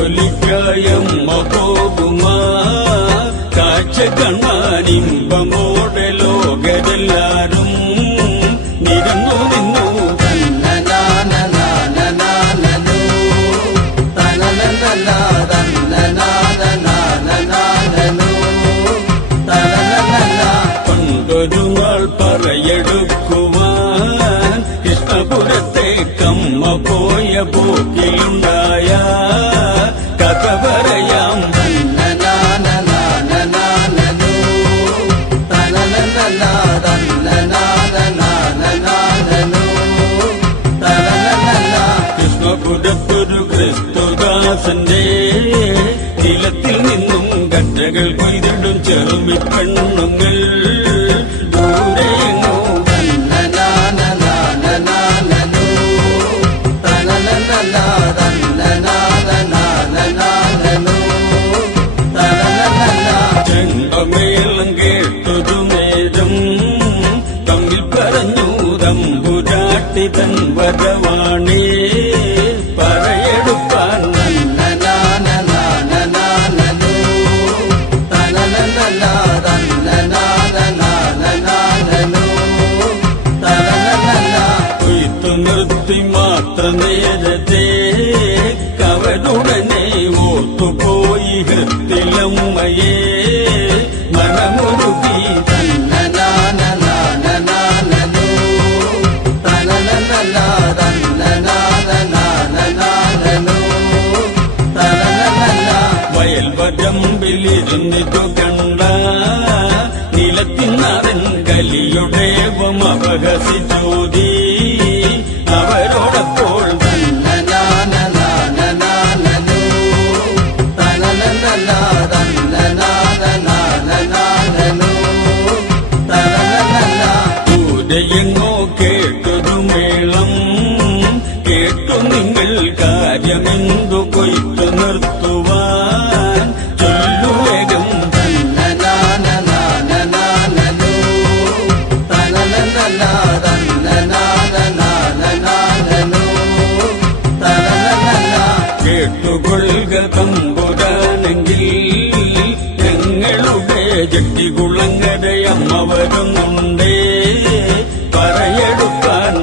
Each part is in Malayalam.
ഒലിക്കായമ്മ പോകുമാ കാഴ്ച കാണാനിമ്പമോടെ கண்ணம் അപഹസിച്ചോതി അവരോടപ്പോൾ ദൂരെയെങ്ങോ കേട്ടൊരു മേളം കേട്ടു നിങ്ങൾ കാര്യമെന്തു ജട്ടികുളങ്ങരയമ്മ വരുന്നുണ്ടേ പറയെടുക്കാൻ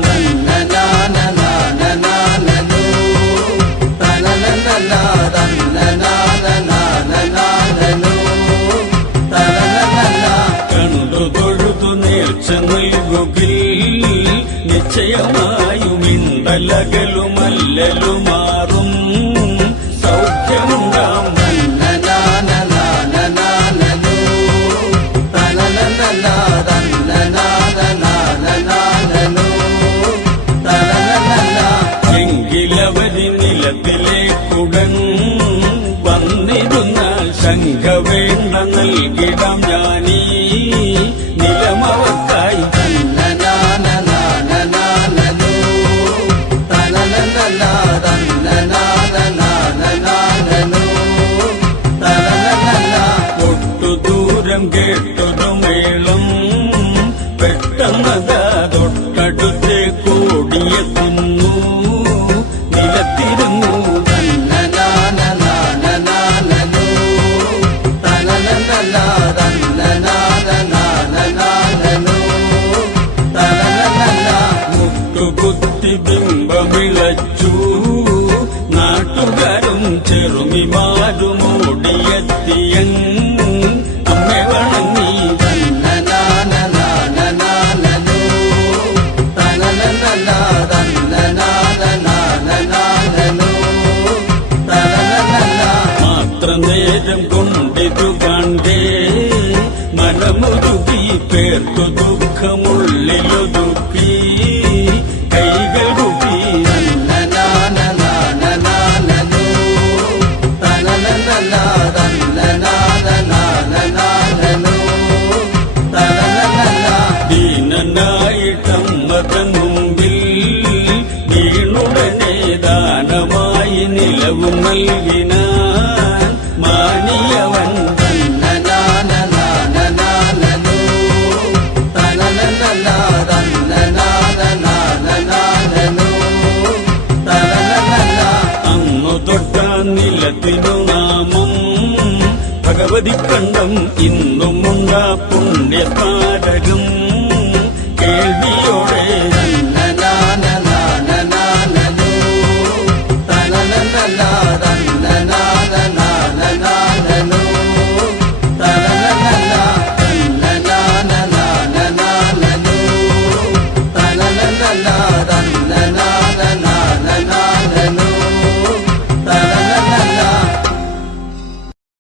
നിശ്ചയമായും ഇന്തലകലുമല്ലലുമാറും സൗഖ്യമുണ്ടാം വന്നിരുന്നാൽ നൽകിടം ഞാനീ നിലമവർക്കായി ഒട്ടു ദൂരം കേട്ടൊരു മേളം പെട്ടെന്നതാ குத்தி பிம்ப விழச்சூ நாட்டுகரும் செருமிமா മനമുരുകി പേർത്തു ദുഃഖമുള്ളിലൊതുക്കി കൈകൾ കുപ്പി ദീനനായിട്ടമ്മ തൻ മുമ്പിൽ വീണുടനെ ദാനമായി നിലവും നൽകിന നിലത്തിനു നാമം. ഭഗവതി കണ്ടം ഇന്നും ഇന്നുമുണ്ട പുണ്യതാരകം കേൾവി